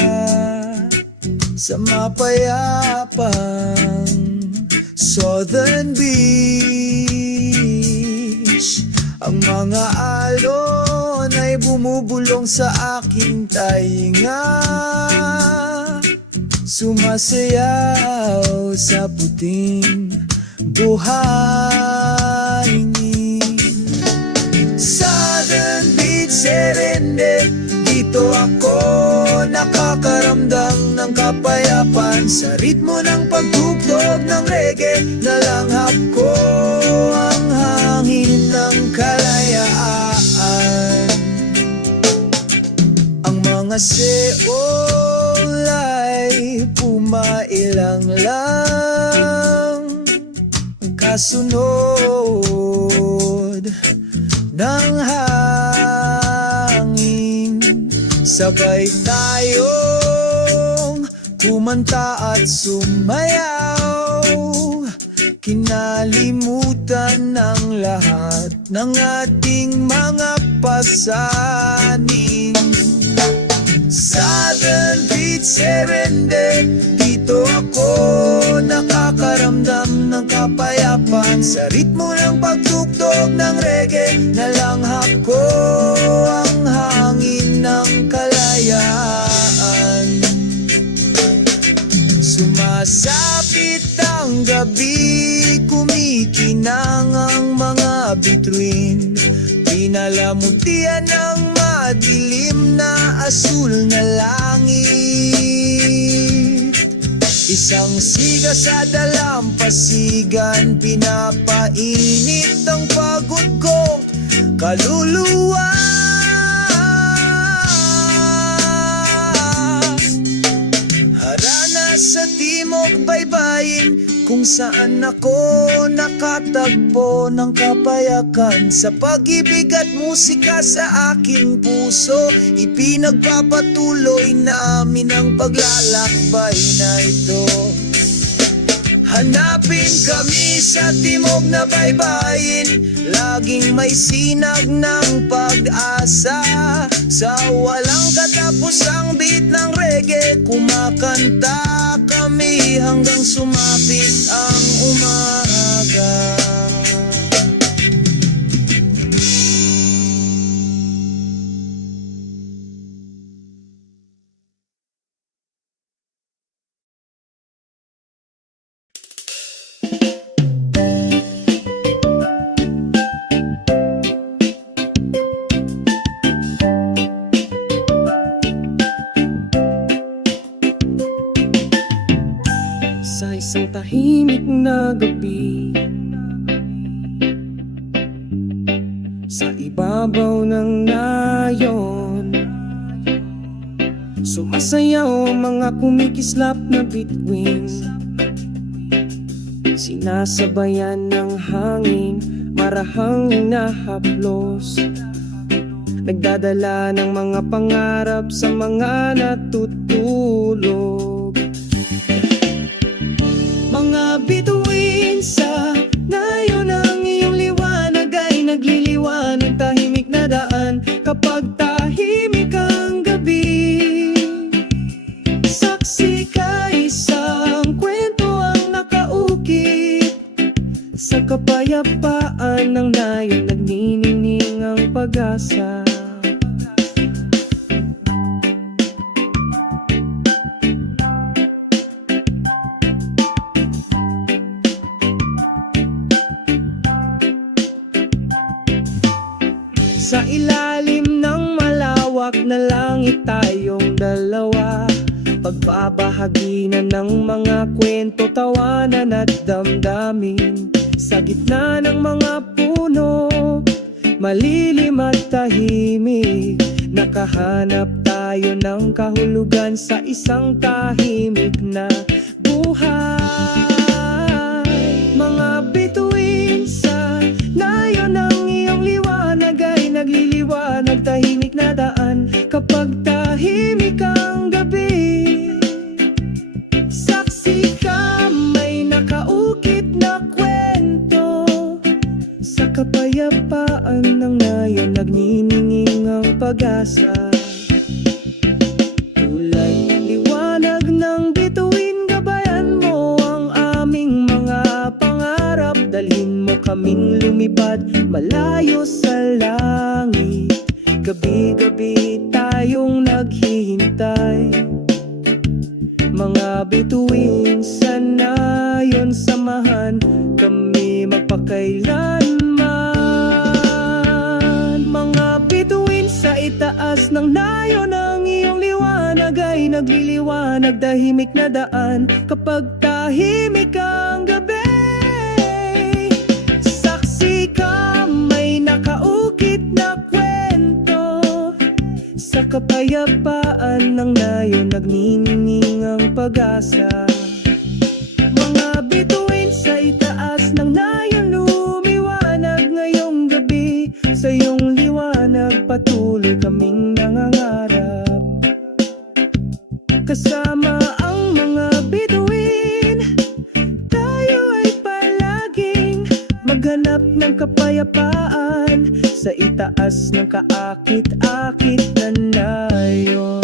sa mapayapang Southern Beach, ang mga alon ay bumubulong sa aking tainga, sumasayaw sa puting buhangin. Southern Beach, Serendip, dito ako nakakaramdam ng kapayapaan. Sa ritmo ng pagtugtog ng reggae, nalanghap ko ang hangin ng kalayaan. Ang mga seol ay pumailang lang, kasunod ng hangin. Sabay tayong kumanta at sumayaw, kinalimutan ng lahat ng ating mga pasanin. Southern Beach, Serendip, dito ako nakakaramdam ng kapayapaan. Sa ritmo ng pagtugtog ng reggae, nalanghap ko ang hangin ng kalayaan. Sumasapit ang gabi, kumikinang ang mga bituin, pinalamutian ng madilim na asul na langit. Isang siga sa dalampasigan, pinapainit ang pagod kong kaluluwa. Harana sa timog baybayin, kung saan ako nakatagpo ng kapayakan. Sa pag-ibig at musika sa aking puso, ipinagpapatuloy namin ang paglalakbay na ito. Hanapin kami sa timog na baybayin, laging may sinag ng pag-asa. Sa walang katapusang beat ng reggae, kumakanta kami hanggang sumapit ang umaga. Sa isang tahimik na gabi, sa ibabaw ng nayon, sumasayaw ang mga kumikislap na bituin, sinasabayan ng hangin, marahang nahaplos, nagdadala ng mga pangarap sa mga natutulog. Mga bituin sa nayon, ang iyong liwanag ay nagliliwanag, tahimik na daan kapag tahimik ang gabi. Saksi ka, isang kwento ang nakaukit, sa kapayapaan ng nayon nagniningning ang pag-asa. Sa ilalim ng malawak na langit tayong dalawa, pagbabahagi na ng mga kwento, tawanan at damdamin. Sa gitna ng mga puno, malilim at tahimik, nakahanap tayo ng kahulugan sa isang tahimik na buhay. Mga bituin sa nayon, ang iyong liwanag ay nagliliwanag, tahimik na daan kapag tahimik ang gabi. Saksi ka, may nakaukit na kwento, sa kapayapaan ng nayon nagnininging ang pag-asa. Tulay ng liwanag ng bituin, gabayan mo ang aming mga pangarap, dalhin mo kaming lumipad malayo sa langit. Gabi-gabi tayong naghihintay, mga bituin sa nayon, samahan kami magpakailanman. Mga bituin sa itaas ng nayon, ang iyong liwanag ay nagliliwanag, tahimik na daan kapag tahimik ang gabi. Saksi ka, may nakaukit na kwento, sa kapayapaan ng nayon nagniningning ang pag-asa. Mga bituin sa itaas ng nayon, lumiwanag ngayong gabi, sa iyong liwanag patuloy kaming nangangarap. Kasama ang mga bituin, tayo ay palaging maghanap ng kapayapaan, sa itaas ng kaakit-akit na nayon.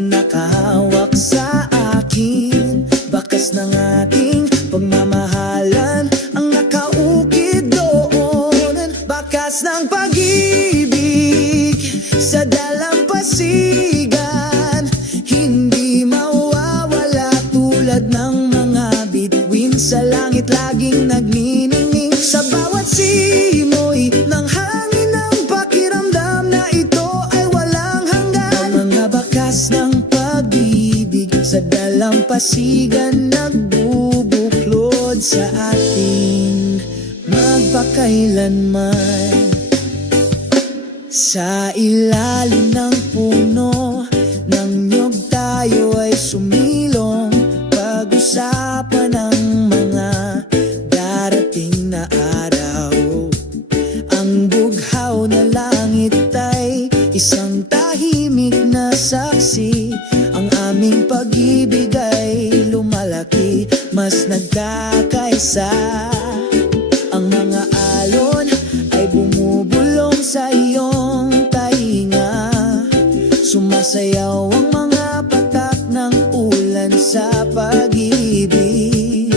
na nakahawak sa akin. Bakas ng ating pagmamahalan ang nakaukit doon. Bakas ng pag-ibig sa dalampasigan, hindi mawawala tulad ng mga bituin sa langit laging nagniningning. Sa bawat simoy ng hangin ng pakiramdam na ito ay walang hanggan. Ang mga bakas ng pag-ibig sa dalampasigan nagbubuklod sa ating magpakailanman. Sa ilalim ng puno ng niyog tayo ay sumilong, pag-usapan ang mga darating na araw. Ang bughaw na langit ay isang tahimik na saksi. Ang aming pag-ibig ay lumalaki, mas nagkakaisa. Ang mga alon ay bumubulong sa iyong tainga. Sumasayaw ang mga patak ng ulan sa pag-ibig.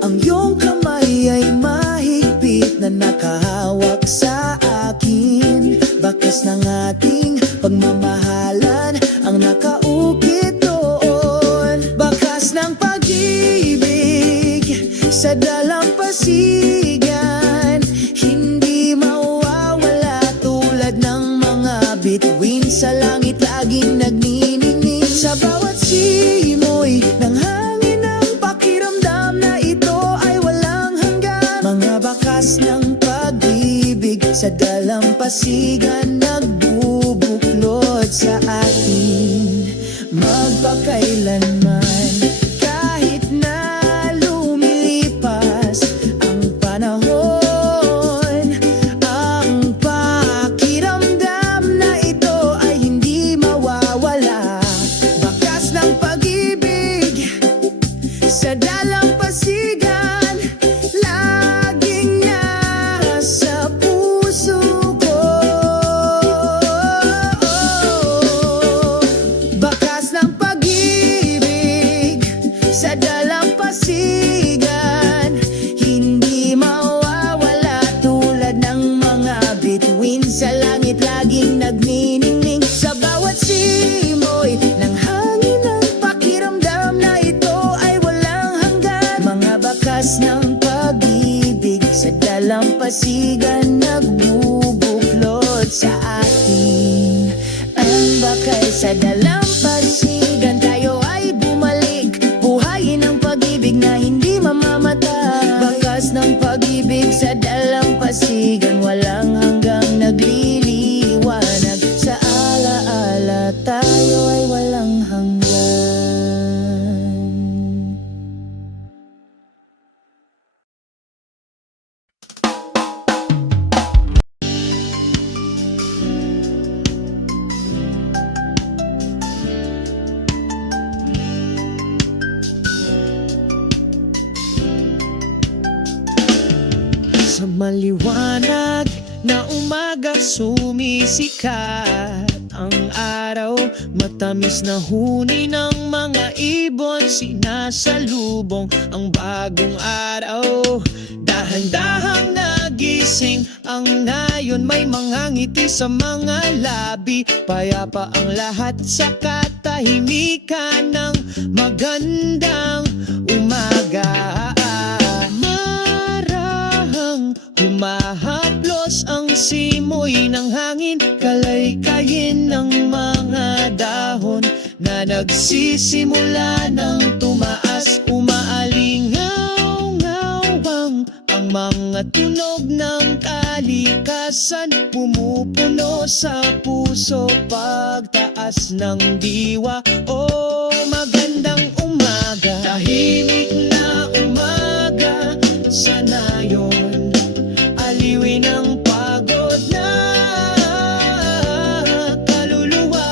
Ang iyong kamay ay mahigpit na nakahawak sa akin. Bakas ng ating pagmamahalan ang nakaukit doon. Bakas ng pag-ibig sa dalampasigan, hindi mawawala tulad ng mga bituin sa langit laging nagniningning. Sa bawat simoy ng hangin ng pakiramdam na ito ay walang hanggan. Mga bakas ng pag-ibig sa dalampasigan nagbubuklod sa atin magpakailanman. Kahit na lumilipas ang panahon, ang pakiramdam na ito ay hindi mawawala. Bakas ng pag-ibig sa dalampasigan, laging nasa puso ko. Bakas ng pag-ibig sa dalampasigan, hindi mawawala tulad ng mga bituin sa langit laging nagniningning. Sa bawat simoy ng hangin ng pakiramdam na ito ay walang hanggan. Mga bakas ng pag-ibig sa dalampasigan nagbubuklod sa atin. Ang bakal sa dalampasigan, tayo ay bumalik. Buhayin ang pag-ibig na hindi mamamatay. Bakas ng pag-ibig sa dalampasigan, walang hanggang nagliliwanag. Sa alaala tayo ay walang hanggan. Sa maliwanag na umaga sumisikat ang araw, matamis na huni ng mga ibon, sinasalubong ang bagong araw. Dahan-dahang nagising ang nayon, may mga ngiti sa mga labi. Payapa ang lahat sa katahimikan ng magandang umaga. Humahaplos ang simoy ng hangin, kalaykayin ng mga dahon na nagsisimula ng tumaas. Umaalingaw-ngawang ang mga tunog ng kalikasan, pumupuno sa puso pagtaas ng diwa. Oh, magandang umaga, tahimik na umaga sa nayon. Aliwin ang pagod na kaluluwa.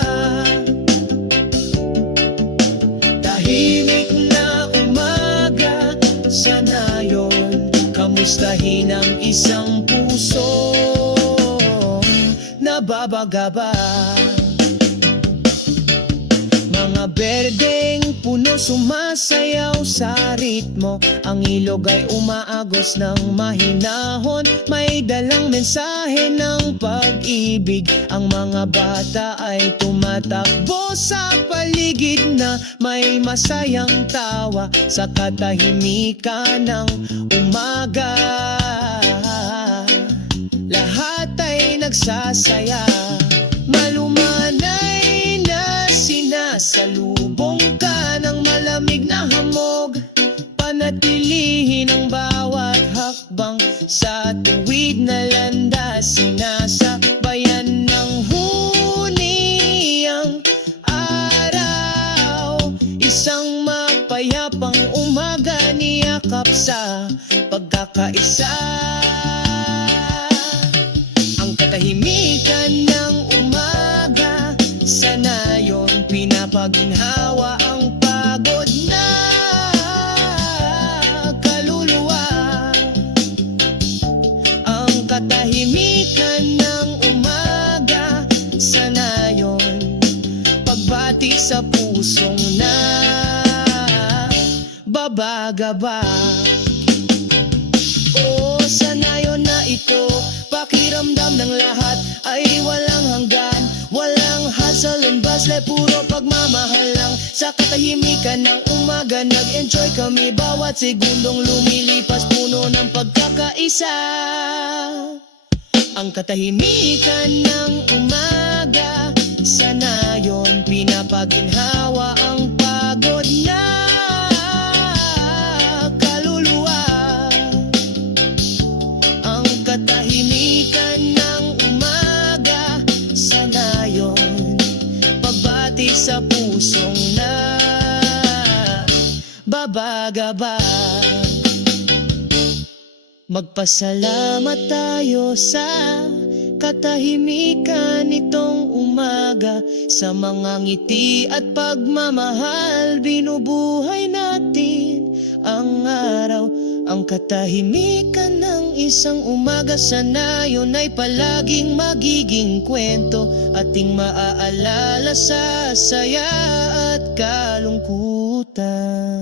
Tahimik na umaga sa nayon. Kamustahin ang isang puso nababagaba. Mga berdeng puno sumasayaw sa ritmo. Ang ilog ay umaagos ng mahinahon. May dalang mensahe ng pag-ibig. Ang mga bata ay tumatakbo sa paligid na may masayang tawa sa katahimikan ng umaga. Lahat ay nagsasaya. Malumanay na sinasalubong ka ng malamig na hamog. Panatilihin ang bawat hakbang sa tuwid na landas. Sinasabayan ng huni ang araw. Isang mapayapang umaga niyakap sa pagkakaisa. Ang katahimikan ng umaga, sa nayon pinapaginhawa ang pagod na kaluluwa. Ang katahimikan ng umaga, sa nayon pagbati sa pusong na babagaba. O sa nayon na ito, pakiramdam ng lahat ay walang hanggan. Walang hustle and bustle, puro pagmamahal lang. Sa katahimikan ng umaga, nag-enjoy kami. Bawat segundong lumilipas, puno ng pagkakaisa. Ang katahimikan ng umaga, sa nayon pinapaginhawa ang pagod na kaluluwa. Ang katahimikan ng umaga, sa nayon pagbati sa pusong na babagaba. Magpasalamat tayo sa katahimikan nitong umaga. Sa mga ngiti at pagmamahal, binubuhay natin ang araw. Ang katahimikan ng isang umaga, sa nayon ay palaging magiging kwento. Ating maaalala sa saya at kalungkutan.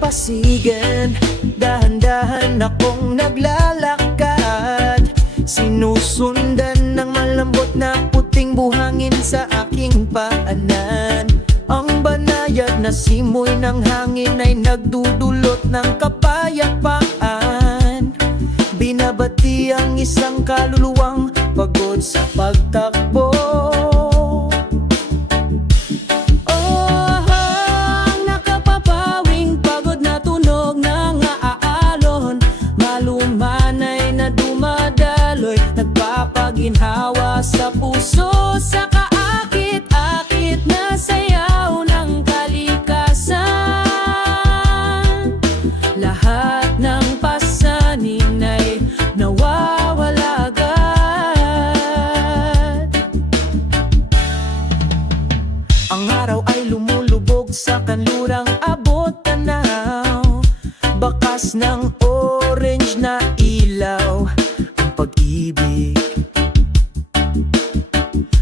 Pasigan, dahan-dahan akong naglalakad. Sinusundan ng malambot na puting buhangin sa aking paanan. Ang banayad na simoy ng hangin ay nagdudulot ng kapayapaan. Binabati ang isang kaluluwang pagod sa pagtakbo. Ginhawa sa puso, sa kaakit-akit na sayaw ng kalikasan. Lahat ng pasanin ay nawawala agad. Ang araw ay lumulubog sa kanlurang abot tanaw. Bakas ng orange na ilaw, ang pag-ibig.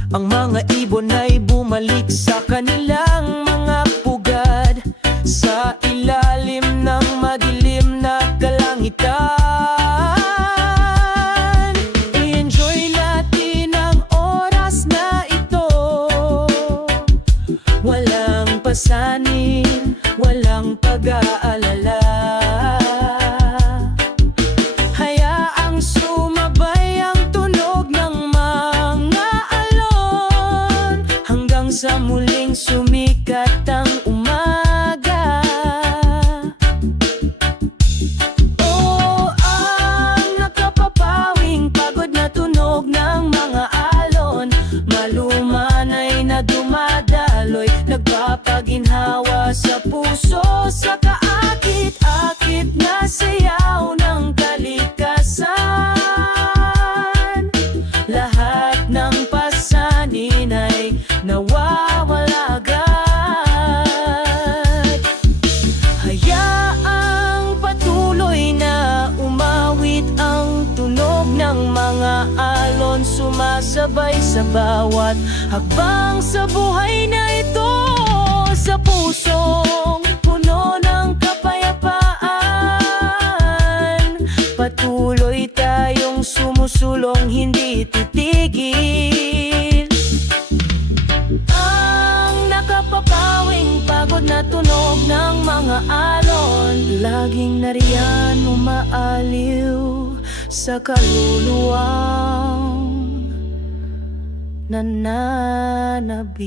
Ang mga ibon ay bumalik sa kanilang mga pugad, sa ilalim ng madilim na kalangitan. I-enjoy natin ang oras na ito. Walang pasanin, walang pag-aalala. Hayaang sumabay ang tunog ng mga alon, hanggang sa muling mga alon sumasabay sa bawat hakbang sa buhay na ito. Sa pusong puno ng kapayapaan, patuloy tayong sumusulong, hindi titigil. Ang nakapapawing pagod na tunog ng mga alon, laging nariyan umaaliw sa kaluluwang nananabik.